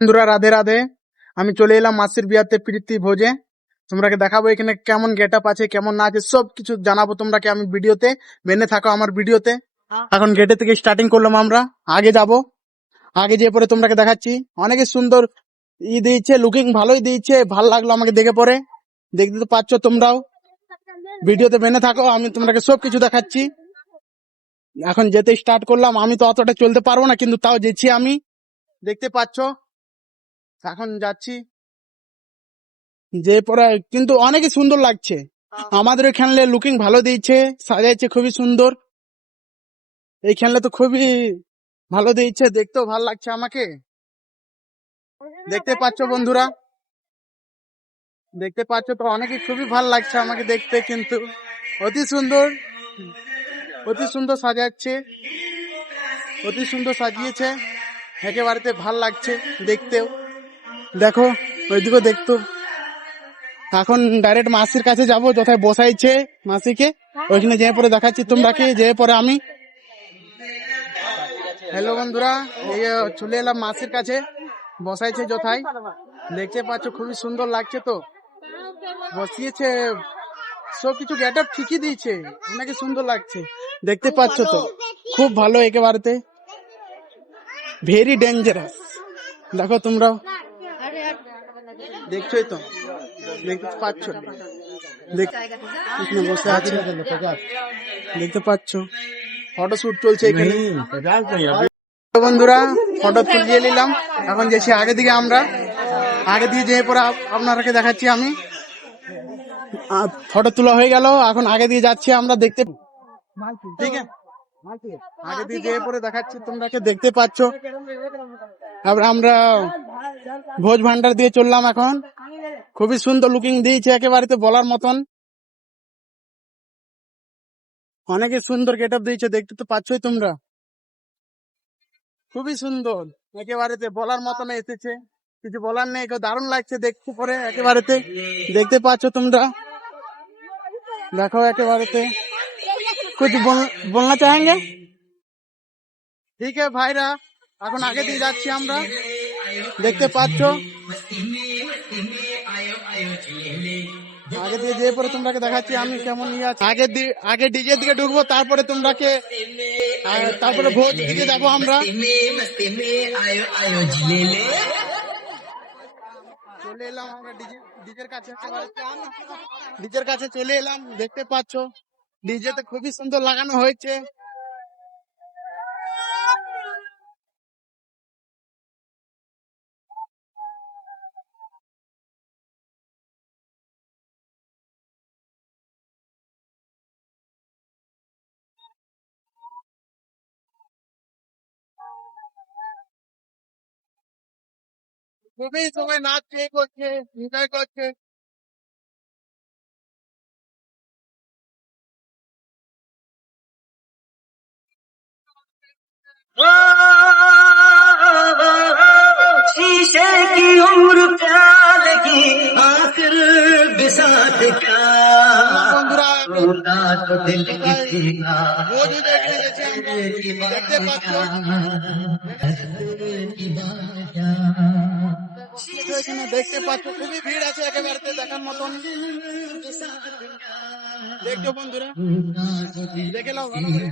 বন্ধুরা রাধে রাধে। আমি চলে এলাম মাসির বিয়াতে প্রীতি ভোজে। তোমরাকে দেখাবো এখানে কেমন গেট আপ আছে, কেমন না আছে, সব কিছু জানাবো তোমরাকে আমি ভিডিওতে। মেনে থাকো আমার ভিডিওতে। এখন গেটে থেকে স্টার্টিং করলাম আমরা। আগে যাব, আগে যেয়ে পরে তোমরাকে দেখাচ্ছি। অনেক সুন্দর দিয়েছে, লুকিং ভালোই দিয়েছে, ভালো লাগলো আমাকে দেখে পরে। দেখতে তো পাচ্ছ তোমরাও, ভিডিওতে মেনে থাকো, আমি তোমরাকে সব কিছু দেখাচ্ছি। এখন যেতে স্টার্ট করলাম। আমি তো অতটা চলতে পারবো না, কিন্তু তাও যেছি আমি, দেখতে পাচ্ছ। এখন যাচ্ছি যে পরে, কিন্তু অনেকই সুন্দর লাগছে। আমাদের ওই খেললে লুকিং ভালো দিয়েছে, সাজাইছে খুবই সুন্দর। এই খেললে তো খুবই ভালো দিয়েছে, দেখতেও ভালো লাগছে আমাকে। দেখতে পাচ্ছ বন্ধুরা, দেখতে পাচ্ছ তো, অনেকে খুবই ভালো লাগছে আমাকে দেখতে। কিন্তু অতি সুন্দর, অতি সুন্দর সাজাচ্ছে, অতি সুন্দর সাজিয়েছে, একেবারেতে ভাল লাগছে দেখতেও। দেখো ওইদিকে দেখতো। এখন ডাইরেক্ট মাসির কাছে যাব, যথায় বসাইছে মাসিকে, ওইখানে যেয়ে পরে দেখাচ্ছি তোমরাকে। যেয়ে পরে আমি, হ্যালো বন্ধুরা, এই চলে এলাম মাসির কাছে, বসাইছে যথায়। দেখতে পাচ্ছ খুবই সুন্দর লাগছে তো, বসিয়েছে, সবকিছু গেট আপ ঠিকই দিয়েছে, অনেক সুন্দর লাগছে। দেখতে পাচ্ছ তো, খুব ভালো, একেবারেতে ভেরি ডেঞ্জারাস। দেখো তোমরাও দেখছোই তো, দেখতে পাচ্ছ, বসে আছে, দেখতে পাচ্ছ। ফটোশুট চলছে এখানে বন্ধুরা, ফটো তুলিয়ে নিলাম। এখন যেছি আগে দিকে আমরা, আগে দিয়ে যেয়ে পরে আপনারাকে দেখাচ্ছি আমি। ফটো তোলা হয়ে গেল, এখন আগে দিয়ে যাচ্ছি আমরা দেখতে, ঠিক আছে। আগে দিয়ে যেয়ে পরে দেখাচ্ছি তোমরাকে, দেখতে পাচ্ছ। আমরা ভোজ ভান্ডার দিয়ে চললাম এখন। খুবই সুন্দর লুকিং দিয়েছে, একেবারে তো বলার মতন। অনেকে সুন্দর গেট আপ দিয়েছে, দেখতে তো পাচ্ছই তোমরা, খুবই সুন্দর, একেবারেতে বলার মতন এসেছে, কিছু বলার নেই। দারুণ লাগছে দেখতে পরে, একেবারেতে দেখতে পাচ্ছ তোমরা। দেখো একেবারেতে, कुछ बोलना चाहेंगे? ঠিক আছে ভাইরা, এখন আগে দিয়ে যাচ্ছি আমরা, দেখতে পাচ্ছ। আগে দিয়ে যেয়ে পরে তোমরাকে দেখাচ্ছি আমি কেমন ইয়ে আছে। আগে ডিজে দিকে ঢুকবো, তারপরে তোমরাকে, তারপরে ভোজ দিকে যাবো আমরা। চলে এলাম আমরা ডিজের কাছে, ডিজের কাছে চলে এলাম। দেখতে পাচ্ছ ডিজেতে খুবই সুন্দর লাগানো হয়েছে। খুবই সবাই নাচছে, করছে, এনজয় করছে। शीशे की उम्र प्याले की आखिर बिसात क्या বন্ধুরা रोता तो दिल किसी का ভোজ দেখতে গেছি আমরা, দেখতে পাচ্ছ। এখানে দেখতে পাচ্ছ খুবই ভিড় আছে, একেবারে দেখার মতন। দেখছো বন্ধুরা, দেখে নাও ভালো করে।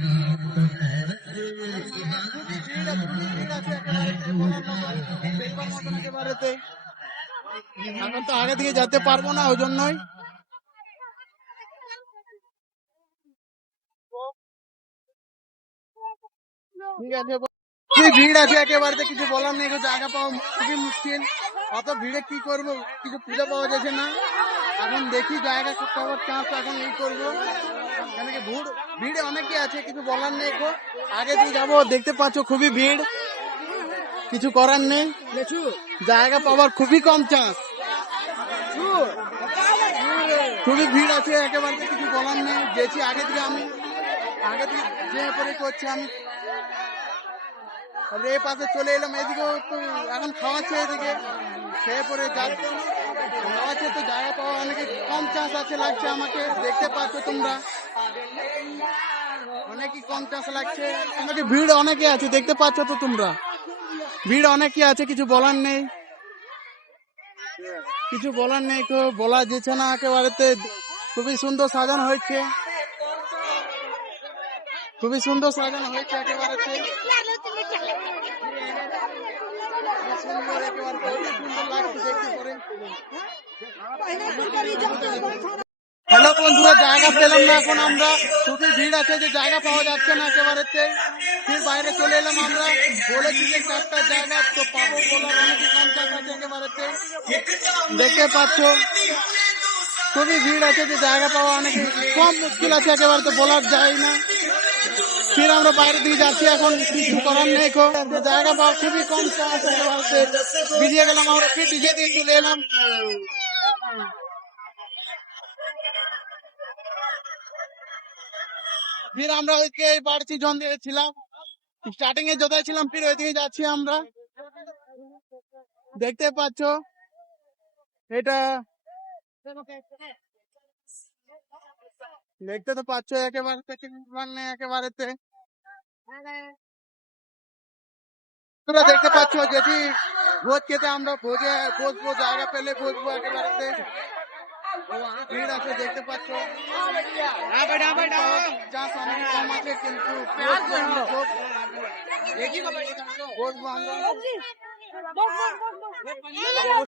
এখন তো আগে দিকে যেতে পারবো না, ওই জন্যই। ঠিক আছে, খুবই ভিড় আছে, একেবারে কিছু বলার নেই। জায়গা পাওয়া খুবই মুশকিল, অত ভিড়ে কি করবো, কিছু খুঁজে পাওয়া যাচ্ছে না। এখন দেখি জায়গা পাওয়ার চান্স এখন এই করবো, কেন কি ভিড় অনেকে আছে, কিছু বলার নেই। আগে দিয়ে যাবো, দেখতে পাচ্ছ খুবই ভিড়, কিছু করার নেই। জায়গা পাওয়ার খুবই কম চান্স, খুবই ভিড় আছে, একেবারে কিছু বলার নেই। গেছি আগে দিকে আমি, আগে দিকে যে পরে করছি আমি, এই পাশে চলে এলাম। এদিকেও তো এখন খাওয়াচ্ছে, এদিকে খেয়ে পরে যাচ্ছে, খাওয়াচ্ছে তো জায়গা পাওয়া অনেক কম চান্স আছে লাগছে আমাকে। দেখতে পাচ্ছ তোমরা, অনেকই কম চান্স লাগছে আমাকে, ভিড় অনেকে আছে, দেখতে পাচ্ছ তো তোমরা। ভিড় অনেকই আছে, কিছু বলার নেই, কিছু বলার নেই, কেউ বলা যেছে না একেবারেতে। খুবই সুন্দর সাজানো হয়েছে, খুবই সুন্দর সাজানো হয়েছে একেবারেতে। সুন্দর একেবারে, খুবই সুন্দর লাগছে দেখতে পরে। হ্যালো বন্ধুরা, জায়গা পেলাম না এখন আমরা, খুবই ভিড় আছে, যে জায়গা পাওয়া যাচ্ছে না একেবারেতে। ফির বাইরে চলে এলাম আমরা, বলেছি যে 4টা জায়গা তো পাবো, বলার অনেক কম জায়গা আছে একেবারেতে। দেখতে পাচ্ছ খুবই ভিড় আছে, যে জায়গা পাওয়া অনেক কম মুশকিল আছে একেবারে, বলার যায় না। ফির আমরা বাইরে দিকে যাচ্ছি এখন, কিছু করার নেই, জায়গা পাওয়া খুবই কম আছে একেবারে। বেরিয়ে গেলাম আমরা, ফির ডিজে দিয়ে চলে এলাম। ফির আমরা ওইদিকে বাড়ছি, জন দিয়েছিলাম স্টার্টিং এ যথায় ছিলাম, ফির ওইদিকে যাচ্ছি আমরা। দেখতে পাচ্ছ এটা, দেখতে তো পাচ্ছ একেবারে, মানে একেবারেতে তোমরা দেখতে পাচ্ছ, যেটি ভোজ খেতে আমরা ভোজে বসবো, জায়গা পেলে বসবো একেবারেতে। ভিড় আছে দেখতে পাচ্ছ, চাষ অনেক কম আছে, কিন্তু বসবো আমরা।